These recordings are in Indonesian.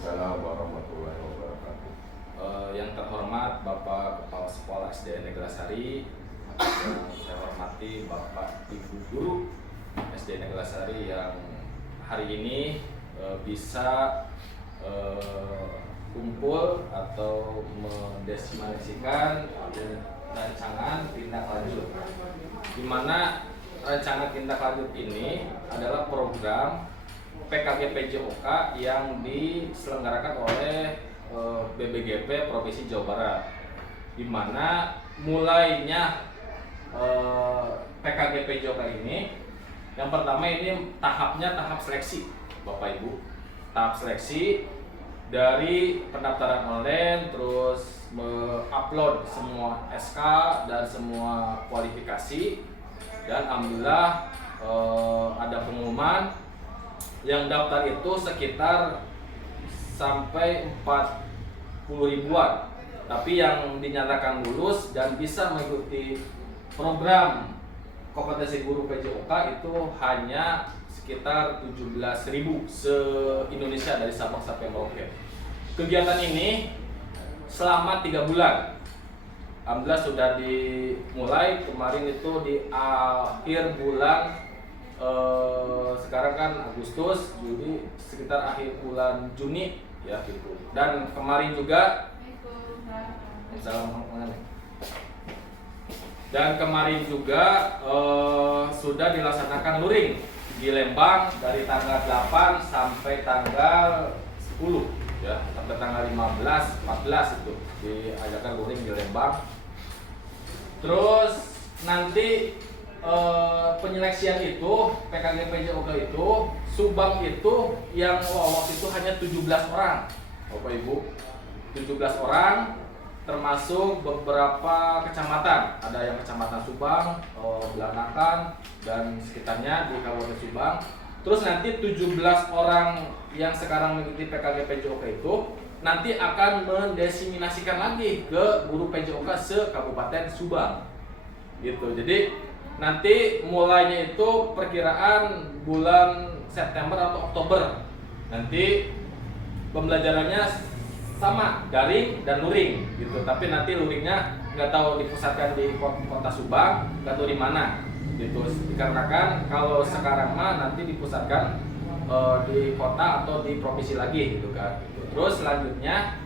Waalaikumsalam warahmatullahi wabarakatuh. Yang terhormat Bapak Kepala Sekolah SD Negara Sari, yang saya hormati Bapak Ibu Guru SD Negara Sari yang hari ini bisa kumpul atau mendesimasikan rancangan tindak lanjut, di mana rancangan tindak lanjut ini adalah program PKG PJOK yang diselenggarakan oleh BBGP Provinsi Jawa Barat, di mana mulainya PKG PJOK ini, yang pertama ini tahapnya tahap seleksi, Bapak Ibu, tahap seleksi dari pendaftaran online, terus mengupload semua SK dan semua kualifikasi, dan alhamdulillah ada pengumuman yang daftar itu sekitar sampai 40 ribuan, tapi yang dinyatakan lulus dan bisa mengikuti program kompetensi guru PJOK itu hanya sekitar 17.000 se-Indonesia dari Sabang sampai Merauke. Kegiatan ini selama 3 bulan. Alhamdulillah sudah dimulai kemarin itu di akhir bulan, sekarang kan Agustus, jadi sekitar akhir bulan Juni ya gitu. Dan kemarin juga sudah dilaksanakan luring di Lembang dari tanggal 8 sampai tanggal 10 ya, sampai tanggal 15, 14 itu diadakan luring di Lembang. Terus nanti penyeleksian itu PKG PJOK itu Subang itu yang lolos itu hanya 17 orang, Bapak Ibu, 17 orang, termasuk beberapa kecamatan. Ada yang kecamatan Subang, Belanakan dan sekitarnya di Kabupaten Subang. Terus nanti 17 orang yang sekarang mengikuti PKG PJOK itu nanti akan mendesimasikan lagi ke guru PJOK se-Kabupaten Subang gitu. Jadi nanti mulainya itu perkiraan bulan September atau Oktober. Nanti pembelajarannya sama, daring dan luring gitu. Tapi nanti luringnya nggak tahu dipusatkan di kota Subang, nggak tahu di mana gitu. Dikarenakan kalau sekarang mah nanti dipusatkan di kota atau di provinsi lagi gitu kan. Terus selanjutnya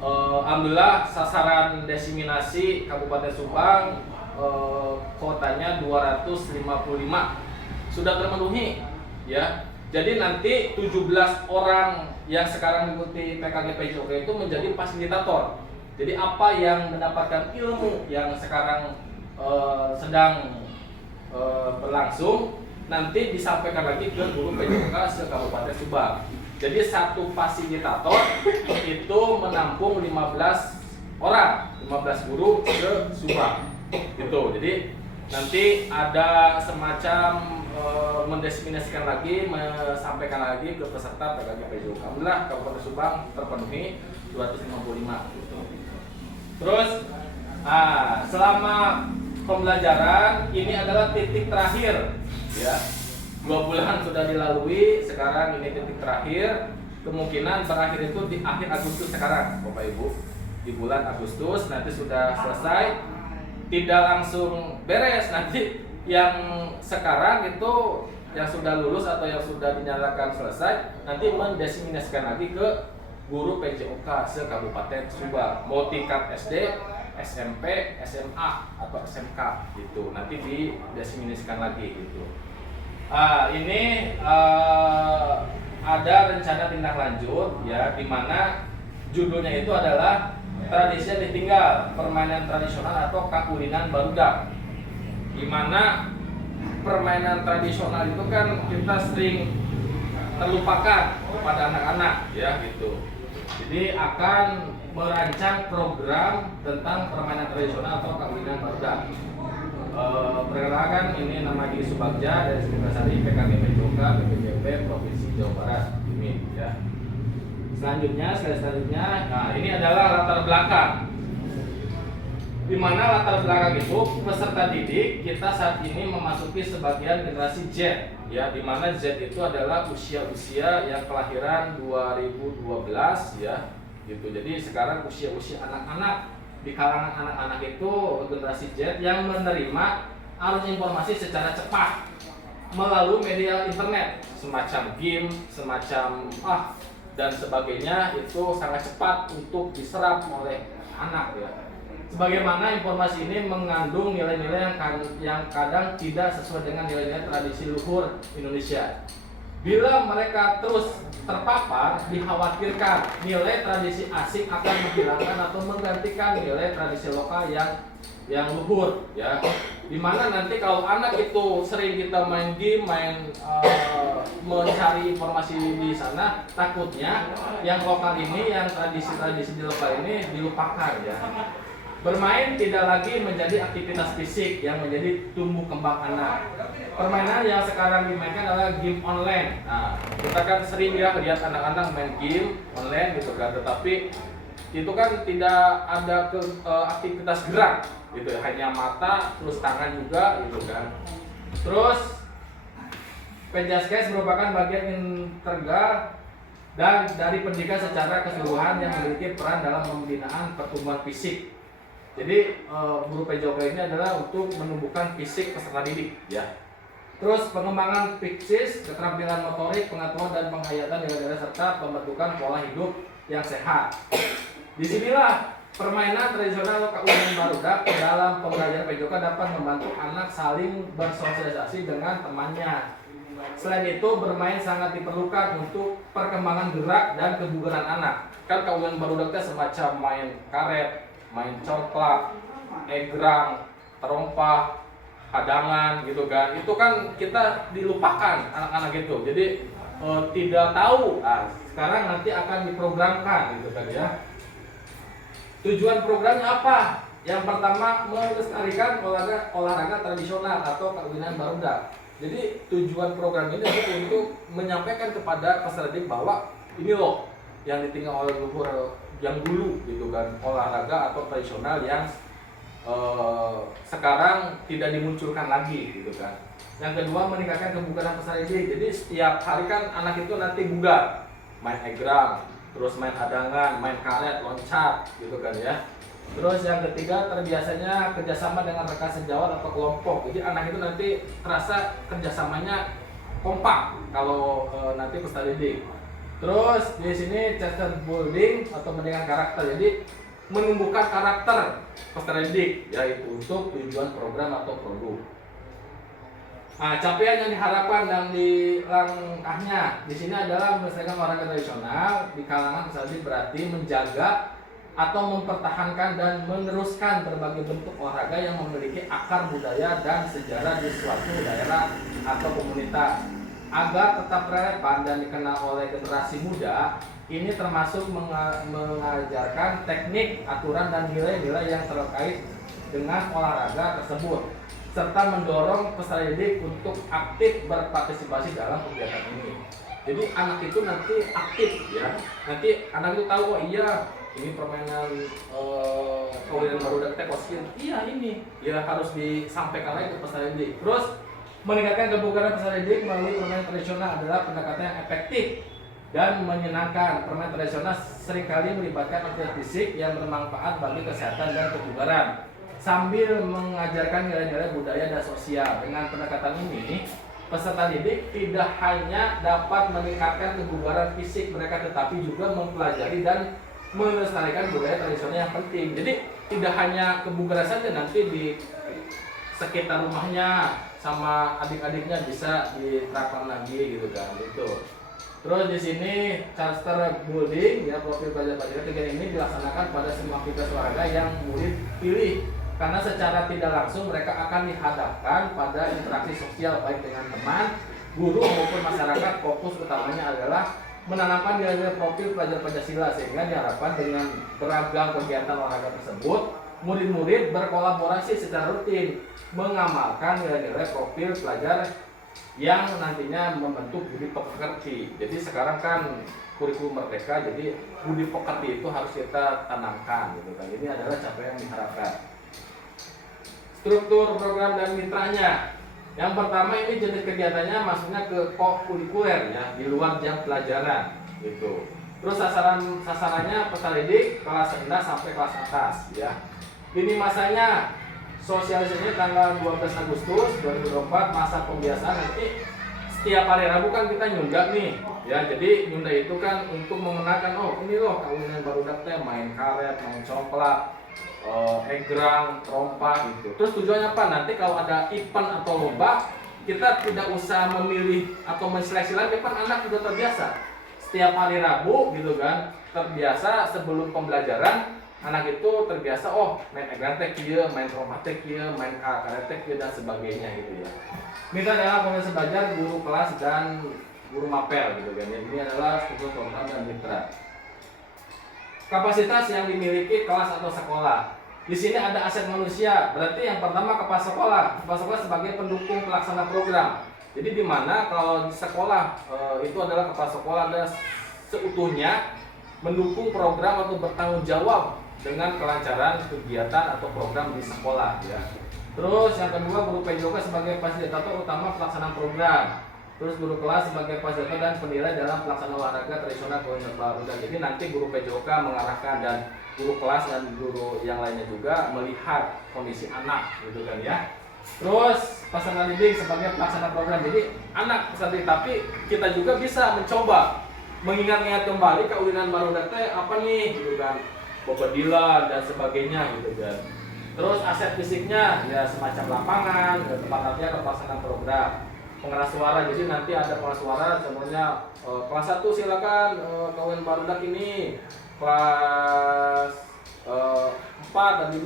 alhamdulillah sasaran desiminasi Kabupaten Subang kotanya 255 sudah terpenuhi ya. Jadi nanti 17 orang yang sekarang mengikuti PKG PJOK itu menjadi fasilitator. Jadi apa yang mendapatkan ilmu yang sekarang sedang berlangsung nanti disampaikan lagi ke guru PJOK se-Kabupaten Subang. Jadi satu fasilitator itu menampung 15 orang, 15 guru ke Subang gitu. Jadi nanti ada semacam mendesiminasikan lagi, menyampaikan lagi ke peserta PKG PJOK. Alhamdulillah Kabupaten Subang terpenuhi 255 gitu. Terus selama pembelajaran ini adalah titik terakhir ya. 2 bulan sudah dilalui, sekarang ini titik terakhir. Kemungkinan berakhir itu di akhir Agustus sekarang, Bapak Ibu. Di bulan Agustus nanti sudah selesai. Tidak langsung beres, nanti yang sekarang itu yang sudah lulus atau yang sudah dinyatakan selesai nanti mendesiminasikan lagi ke guru PJOK se-Kabupaten Subang, mau tingkat SD, SMP, SMA atau SMK gitu, nanti didesiminasikan lagi gitu. Ini ada rencana tindak lanjut ya, di mana judulnya itu adalah tradisi yang ditinggal, permainan tradisional atau kakulinan barudak. Di mana permainan tradisional itu kan kita sering terlupakan pada anak-anak ya gitu. Jadi akan merancang program tentang permainan tradisional atau kakulinan barudak. Perkenalkan, ini nama Giri Subagja dari Sari PKG PJOK BPJP Provinsi Jawa Barat ini ya. Selanjutnya, nah ini adalah latar belakang. Di mana latar belakang itu peserta didik kita saat ini memasuki sebagian generasi Z ya, di mana Z itu adalah usia-usia yang kelahiran 2012 ya, gitu. Jadi sekarang usia-usia anak-anak, di kalangan anak-anak itu generasi Z yang menerima arus informasi secara cepat melalui media internet, semacam game, semacam dan sebagainya, itu sangat cepat untuk diserap oleh anak ya. Sebagaimana informasi ini mengandung nilai-nilai yang kadang tidak sesuai dengan nilai-nilai tradisi luhur Indonesia. Bila mereka terus terpapar, dikhawatirkan nilai tradisi asing akan menghilangkan atau menggantikan nilai tradisi lokal yang luhur ya. Dimana nanti kalau anak itu sering kita main game, mencari informasi di sana, takutnya yang lokal ini, yang tradisi-tradisi di lokal ini dilupakan ya. Bermain tidak lagi menjadi aktivitas fisik yang menjadi tumbuh kembang anak. Permainan yang sekarang dimainkan adalah game online. Nah, kita kan sering ya lihat anak-anak main game online gitu kan, tetapi itu kan tidak ada aktivitas gerak gitu, hanya mata terus tangan juga gitu kan. Terus Penjaskes merupakan bagian integral dan dari pendidikan secara keseluruhan yang memiliki peran dalam pembinaan pertumbuhan fisik. Jadi guru PJOK ini adalah untuk menumbuhkan fisik peserta didik ya. Terus pengembangan psikis, keterampilan motorik, pengetahuan dan penghayatan nilai-nilai serta pembentukan pola hidup yang sehat. Disinilah permainan tradisional Kauman Barudak dalam pembelajaran PJOK dapat membantu anak saling bersosialisasi dengan temannya. Selain itu, bermain sangat diperlukan untuk perkembangan gerak dan kebugaran anak. Kan Kauman Barudak itu semacam main karet, main congklak, egrang, terompah, hadangan gitu kan. Itu kan kita dilupakan anak-anak itu. Jadi tidak tahu. Sekarang nanti akan diprogramkan gitu kan ya. Tujuan programnya apa? Yang pertama, melestarikan olahraga tradisional atau Kauman Barudak. Jadi tujuan program ini adalah untuk menyampaikan kepada peserta didik bahwa ini loh yang ditinggal oleh luhur yang dulu gitu kan, olahraga atau tradisional yang sekarang tidak dimunculkan lagi gitu kan. Yang kedua, meningkatkan kebugaran peserta didik. Jadi setiap hari kan anak itu nanti bugar, main egrang, terus main hadangan, main karet, loncat gitu kan ya. Terus yang ketiga, terbiasanya kerjasama dengan rekan sejawat atau kelompok. Jadi anak itu nanti terasa kerjasamanya kompak kalau nanti peserta didik. Terus di sini character building atau pendidikan karakter. Jadi menumbuhkan karakter peserta didik, yaitu untuk tujuan program atau produk. Nah, capaian yang diharapkan dan di langkahnya di sini adalah melestarikan olahraga tradisional di kalangan peserta didik, berarti menjaga atau mempertahankan dan meneruskan berbagai bentuk olahraga yang memiliki akar budaya dan sejarah di suatu daerah atau komunitas. Agar tetap relevan dan dikenal oleh generasi muda, ini termasuk mengajarkan teknik, aturan, dan nilai-nilai yang terkait dengan olahraga tersebut, serta mendorong peserta didik untuk aktif berpartisipasi dalam kegiatan ini. Jadi anak itu nanti aktif ya, nanti anak itu tahu, oh iya ini permainan Kauman Barudak Tekoskill, iya ini ya harus disampaikan lagi ke peserta didik. Terus meningkatkan kebugaran peserta didik melalui permainan tradisional adalah pendekatan yang efektif dan menyenangkan. Permainan tradisional seringkali melibatkan aktivitas fisik yang bermanfaat bagi kesehatan dan kebugaran, sambil mengajarkan nilai-nilai budaya dan sosial. Dengan pendekatan ini, peserta didik tidak hanya dapat meningkatkan kebugaran fisik mereka, tetapi juga mempelajari dan melestarikan budaya tradisional yang penting. Jadi tidak hanya kebugaran saja, nanti di sekitar rumahnya sama adik-adiknya bisa diterapkan lagi gitu kan gitu. Terus di sini character building ya, profil pelajar kegiatan ini dilaksanakan pada semua aktivitas olahraga yang murid pilih, karena secara tidak langsung mereka akan dihadapkan pada interaksi sosial baik dengan teman, guru maupun masyarakat. Fokus utamanya adalah menanamkan nilai-nilai profil pelajar Pancasila, sehingga diharapkan dengan beragam kegiatan olahraga tersebut murid-murid berkolaborasi secara rutin mengamalkan nilai-nilai profil pelajar yang nantinya membentuk budi pekerti. Jadi sekarang kan kurikulum merdeka, jadi budi pekerti itu harus kita tanamkan gitu kan. Ini adalah capaian yang diharapkan. Struktur program dan mitranya. Yang pertama ini jenis kegiatannya maksudnya ke kokurikuler ya, di luar jam pelajaran gitu. Terus sasarannya peserta didik kelas rendah sampai kelas atas ya. Ini masanya sosialisasinya tanggal 12 Agustus 2024, masa pembiasaan nanti setiap hari Rabu kan kita nyunda nih ya. Jadi nyunda itu kan untuk mengenalkan, oh ini loh kawinan barudak teh main karet, main congklak, egrang, trompa gitu. Terus tujuannya apa? Nanti kalau ada event atau lomba, kita tidak usah memilih atau menseleksi lagi, kan anak sudah terbiasa. Setiap hari Rabu gitu kan, terbiasa sebelum pembelajaran, anak itu terbiasa, oh main egrang teh kieu, main trompa teh kieu, main karet teh kieu dan sebagainya gitu ya. Ini adalah komunitas belajar guru kelas dan guru mapel gitu kan. Ini adalah struktur program dan mitra. Kapasitas yang dimiliki kelas atau sekolah. Di sini ada aset manusia. Berarti yang pertama kepala sekolah. Kepala sekolah sebagai pendukung pelaksana program. Jadi di mana kalau di sekolah itu adalah kepala sekolah ada seutuhnya mendukung program atau bertanggung jawab dengan kelancaran kegiatan atau program di sekolah ya. Terus yang kedua guru PJOK sebagai fasilitator utama pelaksanaan program. Terus guru kelas sebagai fasilitator dan penilai dalam pelaksanaan olahraga tradisional kawinan barudak. Jadi nanti guru PJOK mengarahkan dan guru kelas dan guru yang lainnya juga melihat kondisi anak gitu kan ya. Terus peserta didik sebagai pelaksana program. Jadi anak peserta didik, tapi kita juga bisa mencoba mengingat-ingat kembali kawinan barudak teh apa nih gitu kan, bobodilan dan sebagainya gitu kan. Terus aset fisiknya ya semacam lapangan, tempat latihan, pelaksanaan program. Pengeras suara, jadi nanti ada pengeras suara semuanya kelas 1 silakan kawinan barudak ini, kelas 4 dan 5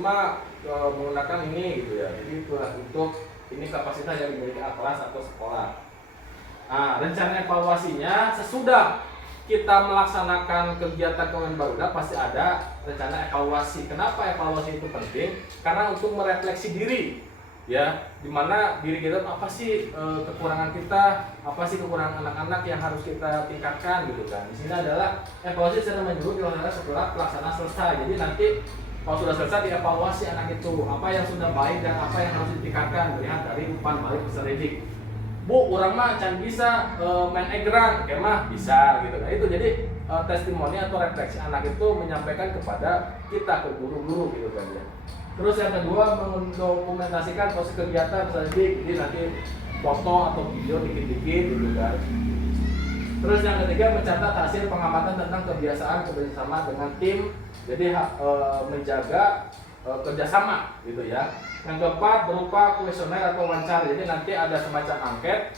menggunakan ini gitu ya. Jadi itulah untuk ini kapasitas yang dimiliki kelas atau sekolah. Nah, rencana evaluasinya sesudah kita melaksanakan kegiatan kawinan barudak pasti ada rencana evaluasi. Kenapa evaluasi itu penting? Karena untuk merefleksi diri ya, dimana diri kita apa sih kekurangan kita, apa sih kekurangan anak-anak yang harus kita tingkatkan gitu kan. Di sini adalah evaluasi secara menyeluruh dilaksanakan setelah pelaksanaan selesai. Jadi nanti kalau sudah selesai dievaluasi anak itu apa yang sudah baik dan apa yang harus ditingkatkan melihat dari umpan balik peserta didik. Bu, orang mah can bisa main egrang, mah bisa gitu kan. Itu jadi testimoni atau refleksi anak itu menyampaikan kepada kita, ke guru-guru gitu kan ya. Terus yang kedua mendokumentasikan proses kegiatan peserta didik. Jadi nanti foto atau video dikit-dikit gitu kan. Terus yang ketiga mencatat hasil pengamatan tentang kebiasaan kerjasama dengan tim. Jadi menjaga kerjasama gitu ya. Yang keempat berupa kuesioner atau wawancara. Jadi nanti ada semacam angket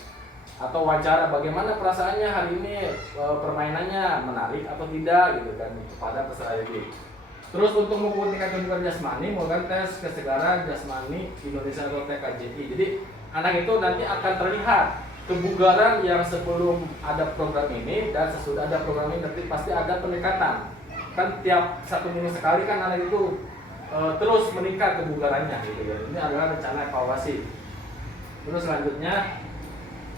atau wawancara bagaimana perasaannya hari ini, permainannya menarik atau tidak gitu kan kepada peserta didik. Terus untuk mengukur tingkat kebugaran jasmani melakukan tes kesegaran jasmani Indonesia atau TKJI. Jadi anak itu nanti akan terlihat kebugaran yang sebelum ada program ini dan sesudah ada program ini nanti pasti ada peningkatan. Kan tiap 1 minggu sekali kan anak itu terus meningkat kebugarannya gitu ya. Ini adalah rencana evaluasi. Terus selanjutnya,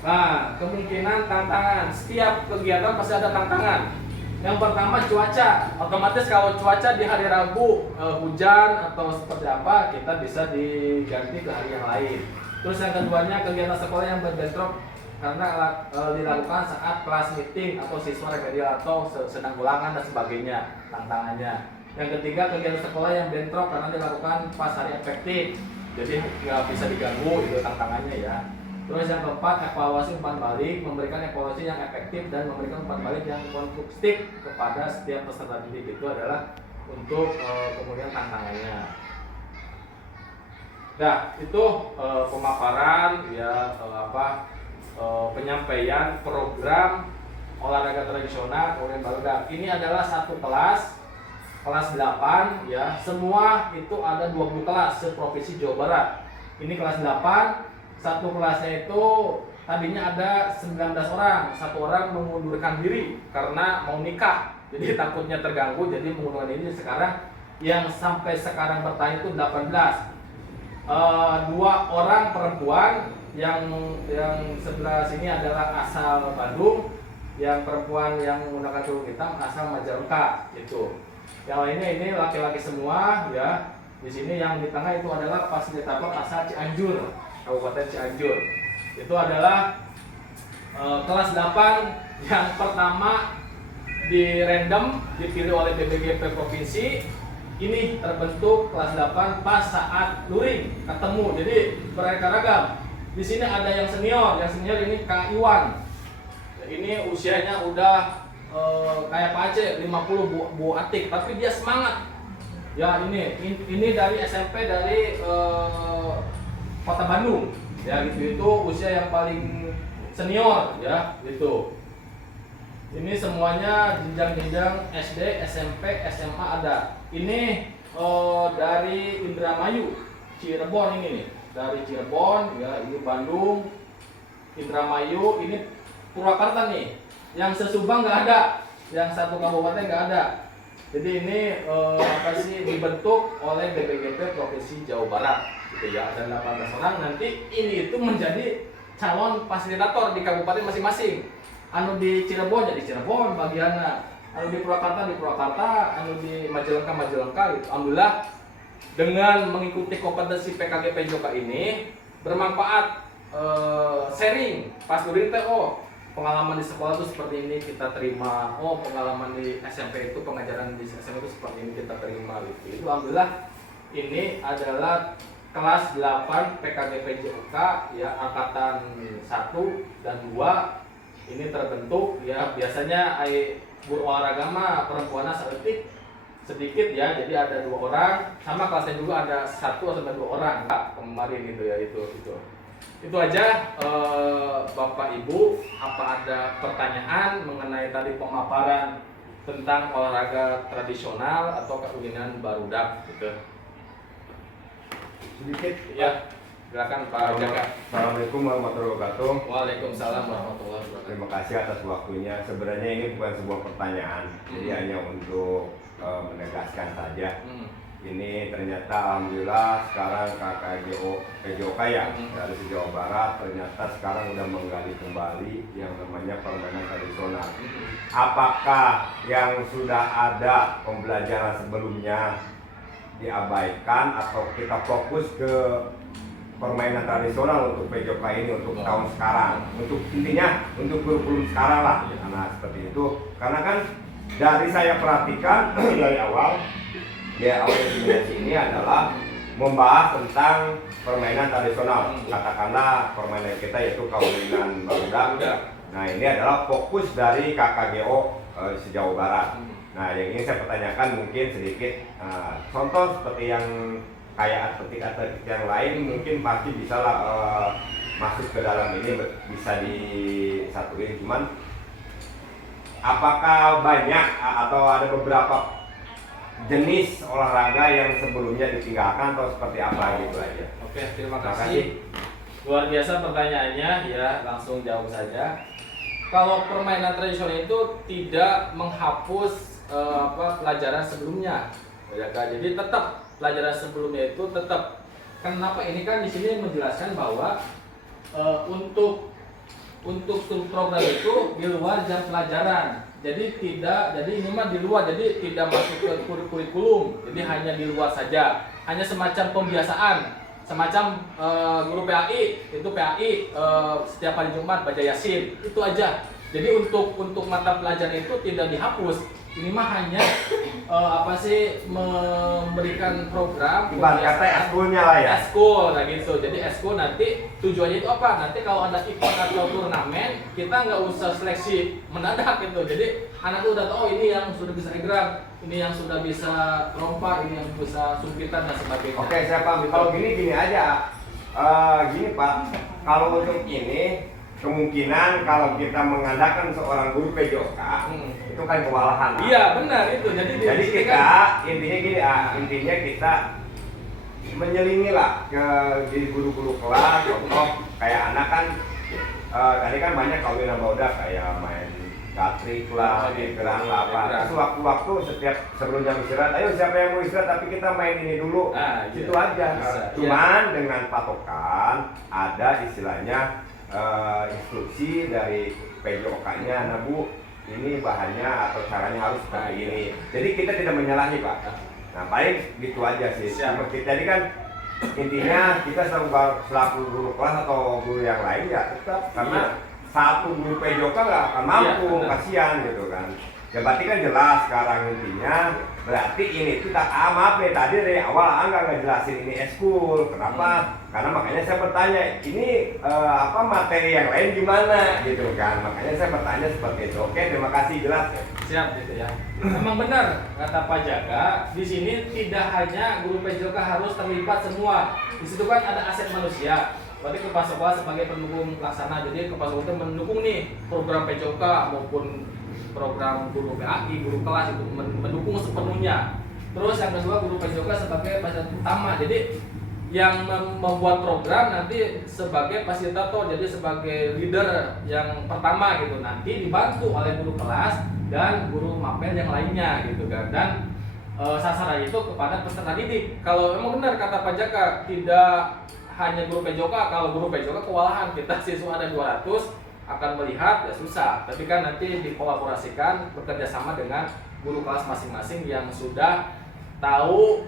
nah kemungkinan tantangan. Setiap kegiatan pasti ada tantangan. Yang pertama cuaca. Otomatis kalau cuaca di hari Rabu hujan atau seperti apa, kita bisa diganti ke hari yang lain. Terus yang keduanya kegiatan sekolah yang berbentrok karena dilakukan saat kelas meeting atau siswa remedial atau sedang ulangan dan sebagainya, tantangannya. Yang ketiga kegiatan sekolah yang bentrok karena dilakukan pas hari efektif, jadi nggak bisa diganggu, itu tantangannya ya. Terus yang keempat evaluasi umpan balik, memberikan evaluasi yang efektif dan memberikan umpan balik yang konstruktif kepada setiap peserta didik. Itu adalah untuk kemudian tantangannya. Nah itu pemaparan ya penyampaian program olahraga tradisional kawinan barudak. Ini adalah satu kelas 8 ya. Semua itu ada 20 kelas se-provinsi Jawa Barat. Ini kelas 8, satu kelasnya itu tadinya ada 19 orang. Satu orang mengundurkan diri karena mau nikah. Jadi takutnya terganggu, jadi mengundurkan diri. Sekarang yang sampai sekarang bertahan itu 18. 2 orang perempuan, yang sebelah sini adalah asal Bandung, yang perempuan yang menggunakan kerudung hitam asal Majalengka itu. Yang lainnya ini laki-laki semua ya. Di sini yang di tengah itu adalah fasilitator asal Cianjur, Kabupaten Cianjur. itu adalah kelas 8 yang pertama di random dipilih oleh BPGP provinsi. Ini terbentuk kelas 8 pas saat luring ketemu, jadi beraneka ragam. Di sini ada yang senior ini Kang Iwan. Ini usianya udah kayak Pak Aceh 50 Bu Atik, tapi dia semangat. Ya ini dari SMP dari Kota Bandung. Ya gitu, itu usia yang paling senior ya gitu. Ini semuanya jenjang-jenjang SD, SMP, SMA ada. Ini dari Indramayu, Cirebon ini nih. Dari Cirebon, ya ini Bandung, Indramayu, ini Purwakarta nih. Yang sesubang nggak ada, yang satu kabupaten nggak ada. Jadi ini dibentuk oleh BPGP Provinsi Jawa Barat, gitu ya. Ada 18 orang. Nanti ini itu menjadi calon fasilitator di kabupaten masing-masing. Anu di Cirebon jadi Cirebon bagiannya, anu di Purwakarta di Purwakarta, anu di Majalengka gitu. Alhamdulillah dengan mengikuti kompetensi PKG PJOK ini bermanfaat, sharing pas luring teh, pengalaman di sekolah itu seperti ini kita terima, pengalaman di SMP itu pengajaran di SMP itu seperti ini kita terima gitu. Itu alhamdulillah ini adalah kelas 8 PKG PJOK ya, angkatan 1 dan 2 ini terbentuk ya. Biasanya guru olahraga mah perempuannya sedikit ya, jadi ada 2 orang, sama kelasnya juga ada 1 sampai 2 orang kemarin gitu ya. Itu aja Bapak Ibu, apa ada pertanyaan mengenai tadi pemaparan tentang olahraga tradisional atau kepemimpinan barudak gitu? Sedikit ya, silakan Pak Jaka. Assalamualaikum warahmatullahi wabarakatuh. Waalaikumsalam warahmatullahi wabarakatuh. Terima kasih atas waktunya. Sebenarnya ini bukan sebuah pertanyaan, jadi hanya untuk menegaskan saja. Ini ternyata alhamdulillah sekarang KKGO PJOK ya dari Jawa Barat ternyata sekarang udah menggali kembali yang namanya permainan tradisional. Apakah yang sudah ada pembelajaran sebelumnya diabaikan atau kita fokus ke permainan tradisional untuk PJOK ini untuk tahun sekarang, untuk intinya untuk kurikulum sekarang lah, karena seperti itu. Karena kan dari saya perhatikan dari awal intimidasi ini adalah membahas tentang permainan tradisional, katakanlah permainan kita yaitu kawinan barudak. Nah ini adalah fokus dari KKGO se-Jawa Barat. Nah yang ingin saya pertanyakan mungkin sedikit contoh seperti yang kayak atletik yang lain mungkin pasti bisa lah masuk ke dalam ini, bisa disatuin. Cuman apakah banyak atau ada beberapa jenis olahraga yang sebelumnya ditinggalkan atau seperti apa gitu aja? Oke, terima kasih. Luar biasa pertanyaannya ya, langsung jawab saja. Kalau permainan tradisional itu tidak menghapus pelajaran sebelumnya, ya kan? Jadi tetap pelajaran sebelumnya itu tetap. Kenapa ini kan di sini menjelaskan bahwa untuk program itu di luar jam pelajaran. Jadi ini mah di luar, jadi tidak masuk ke kurikulum. Jadi hanya di luar saja. Hanya semacam pembiasaan, semacam guru PAI itu setiap hari Jumat baca Yasin, itu aja. Jadi untuk mata pelajaran itu tidak dihapus. Ini mah hanya memberikan program ibarat kata eskulnya lah ya. Eskul kayak gitu. Jadi eskul nanti tujuannya itu apa? Nanti kalau ada event atau turnamen kita nggak usah seleksi mendadak gitu. Jadi anak tuh udah tahu ini yang sudah bisa egrang, ini yang sudah bisa lompat, ini yang bisa sumpitan dan sebagainya. Oke, saya paham. Kalau gini aja, gini Pak, kalau untuk ini kemungkinan kalau kita mengadakan seorang guru PJOK itu kan kewalahan. Iya benar itu. Jadi kita intinya kita menyelingi lah ke jadi guru-guru kelas. Contoh kayak anak kan tadi kan banyak kawinan barudak kayak main gatrik lah, gerang lah apa. Terus waktu-waktu setiap sebelum jam istirahat, ayo siapa yang mau istirahat tapi kita main ini dulu. Itu aja. Cuman dengan patokan ada istilahnya instruksi dari PJOK-nya, nah Bu, ini bahannya atau caranya harus seperti ini. Jadi kita tidak menyalahi Pak. Nah paling gitu aja sih. Jadi kan intinya kita selaku guru kelas atau guru yang lain ya tetap karena satu guru PJOK nggak akan mampu, kasihan gitu kan. Ya berarti kan jelas sekarang intinya berarti ini tuh maaf nih tadi dari awal nggak ngejelasin ini eskul. Kenapa? Karena makanya saya bertanya ini apa materi yang lain gimana gitu kan. Makanya saya bertanya seperti itu. Oke, terima kasih jelas ya. Siap gitu ya. Memang benar kata Pak Jaka, di sini tidak hanya guru PJOK harus terlibat semua. Di situ kan ada aset manusia. Berarti kepala sekolah sebagai pendukung pelaksana. Jadi kepala sekolah itu mendukung nih program PJOK maupun program guru PAI, guru kelas itu mendukung sepenuhnya. Terus yang kedua guru PJOK sebagai fasilitator utama. Jadi yang membuat program nanti sebagai fasilitator, jadi sebagai leader yang pertama gitu. Nanti dibantu oleh guru kelas dan guru mapel yang lainnya gitu kan. Dan sasaran itu kepada peserta didik. Kalau memang benar kata Pak Jaka, tidak hanya guru PJOK, kalau guru PJOK kewalahan, kita siswa ada 200 akan melihat ya susah, tapi kan nanti dikolaborasikan bekerja sama dengan guru kelas masing-masing yang sudah tahu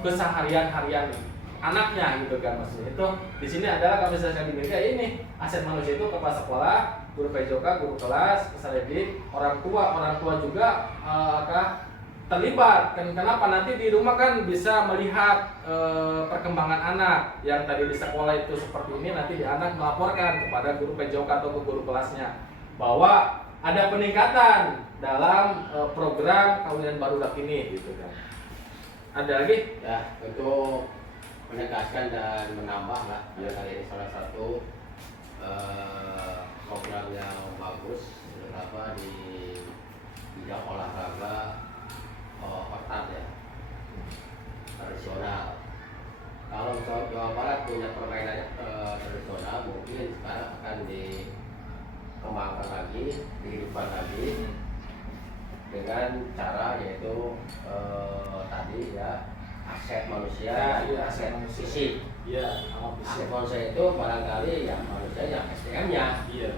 keseharian-harian anaknya gitu kan. Maksudnya itu di sini adalah kami sedang dimiliki ini aset manusia itu kepala sekolah, guru PJOK, guru kelas, peserta didik, orang tua juga terlibat. Kenapa? Nanti di rumah kan bisa melihat perkembangan anak yang tadi di sekolah itu seperti ini, nanti di anak melaporkan kepada guru PJOK atau ke guru kelasnya bahwa ada peningkatan dalam program kawinan barudak ini gitu kan. Ada lagi? Ya, untuk menegaskan dan menambah lah, ya kali ini salah satu program yang bagus terutama di bidang olahraga ortat ya, tradisional. Kalau Jawa Barat punya permainan tradisional, mungkin sekarang akan dikembangkan lagi, dihidupkan lagi dengan cara yaitu tadi ya aset manusia, aset fisik. Iya, aset manusia itu barangkali yang manusia yang SDM-nya. Iya.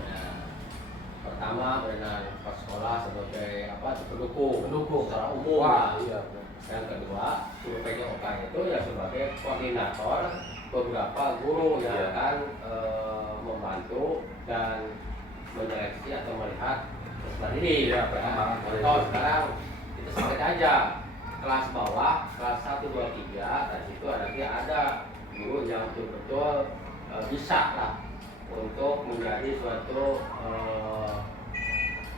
Pertama benar sekolah sebagai pendukung secara umum. Wah, iya. Yang kedua guru PJOK itu ya sebagai koordinator beberapa guru yang akan membantu dan menyeleksi atau melihat peserta didik. Ya, contoh sekarang kita sebut aja kelas bawah, kelas 1, 2, 3, dan situ nanti ada guru yang betul-betul bisa lah untuk menjadi suatu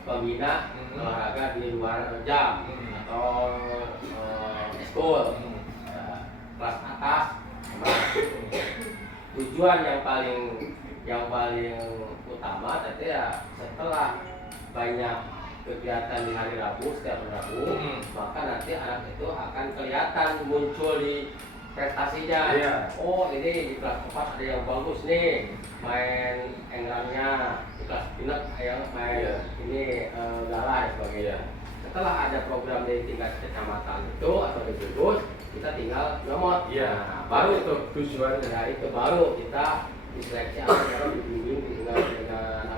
pembina olahraga di luar jam atau eskul. Kelas atas tujuan yang paling utama nanti ya setelah banyak kegiatan di hari Rabu, setiap Rabu, maka nanti anak itu akan kelihatan muncul di prestasinya. Oh, ini di kelas 4 ada yang bagus nih, main engrangnya, di kelas pinak yang main ini galai sebagainya. Setelah ada program di tingkat kecamatan itu atau di gugus, kita tinggal nomor. Nah, baru itu tujuan dari itu baru kita diseleksi atau dibimbing dengan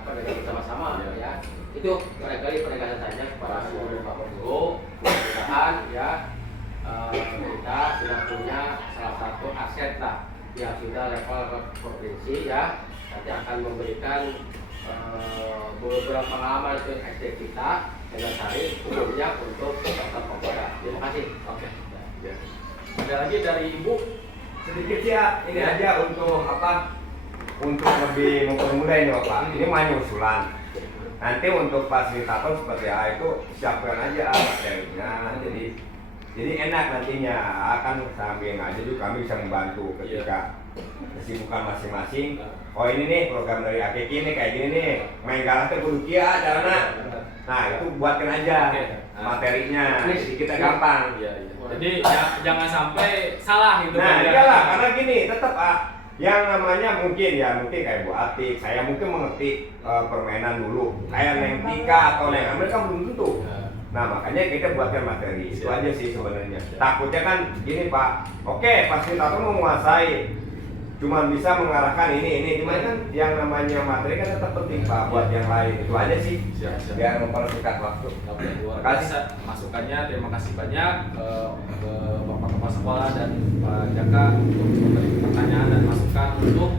bersama-sama ya. Itu barangkali penegasan saja kepada seluruh Bapak Guru. Mudah-mudahan ya kita sudah punya salah satu aset lah yang sudah level provinsi ya, nanti akan memberikan beberapa pengalaman untuk SD kita dengan hari umumnya untuk peserta Pemkoda. Terima kasih. Oke. Ya. Ada lagi dari Ibu? Sedikit ya, ini aja untuk untuk lebih mempermudah ini Bapak. Ini hanya usulan. Nanti untuk fasilitator seperti itu siapkan aja materinya. Jadi enak nantinya akan sambil ngajar juga kami bisa membantu ketika kesibukan masing-masing. Oh ini nih program dari AKK ini kayak gini nih, main galang tuh kudu kia carana. Nah itu buatkan aja materinya, jadi kita gampang. Jadi jangan sampai salah gitu. Nah iyalah, karena gini tetap yang namanya mungkin kayak Bu Atik, saya mungkin mengerti permainan dulu, kayak Neng Tika atau Neng Amel kan belum tentu. Nah makanya kita buatkan materi, itu aja sih sebenarnya. Takutnya kan gini Pak, oke fasilitator mau menguasai, cuma bisa mengarahkan ini cuman kan yang namanya materi kan tetap penting Pak buat yang lain. Itu aja sih. Siap. Biar mempersingkat waktu. Oke, luar biasa masukannya. Terima kasih banyak ke Bapak Kepala Sekolah dan Pak Jaka untuk memberi pertanyaan dan masukan untuk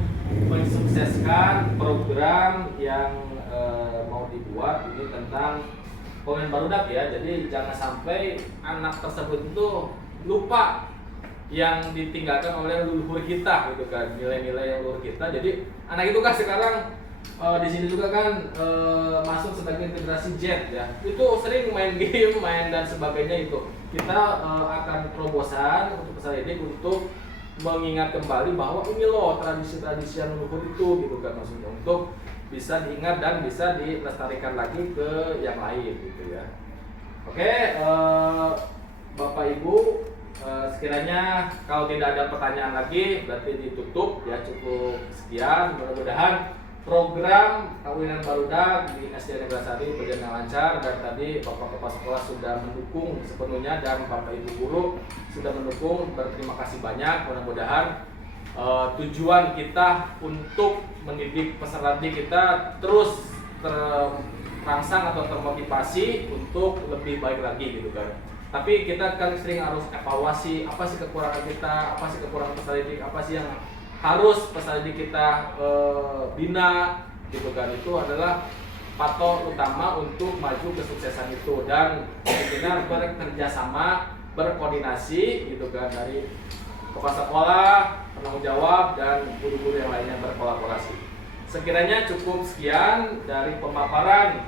mensukseskan program yang mau dibuat ini tentang Pemain Barudak ya. Jadi jangan sampai anak tersebut itu lupa yang ditinggalkan oleh leluhur kita gitu kan, nilai-nilai yang leluhur kita. Jadi anak itu kan sekarang di sini juga kan masuk sebagai generasi Z ya. Itu sering main game, main dan sebagainya itu. Kita akan terobosan untuk peserta didik untuk mengingat kembali bahwa ini loh tradisi-tradisi yang leluhur itu gitu kan, maksudnya untuk bisa diingat dan bisa dilestarikan lagi ke yang lain gitu ya. Oke, Bapak Ibu, sekiranya kalau tidak ada pertanyaan lagi berarti ditutup ya, cukup sekian. Mudah-mudahan program Kawinan Barudak di SD Negara Sari berjalan lancar, dan tadi Bapak Kepala Sekolah sudah mendukung sepenuhnya dan Bapak Ibu guru sudah mendukung. Berterima kasih banyak. Mudah-mudahan tujuan kita untuk mendidik peserta didik kita terus terangsang atau termotivasi untuk lebih baik lagi gitu kan. Tapi kita kan sering harus evaluasi apa sih kekurangan kita, apa sih kekurangan peserta didik, apa sih yang harus peserta didik kita bina gitu kan. Itu adalah patok utama untuk maju kesuksesan itu, dan tentunya bekerja sama, berkoordinasi gitu kan, dari kepala sekolah, penanggung jawab, dan guru-guru yang lainnya berkolaborasi. Sekiranya cukup sekian dari pemaparan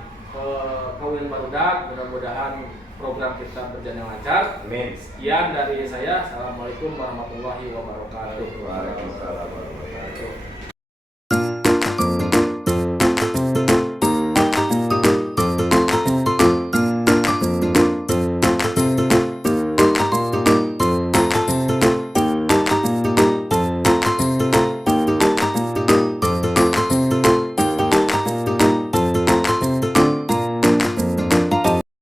Kawinan Barudak. Mudah-mudahan program kita berjalan lancar. Amin. Sekian dari saya. Assalamualaikum warahmatullahi wabarakatuh. Waalaikumsalam.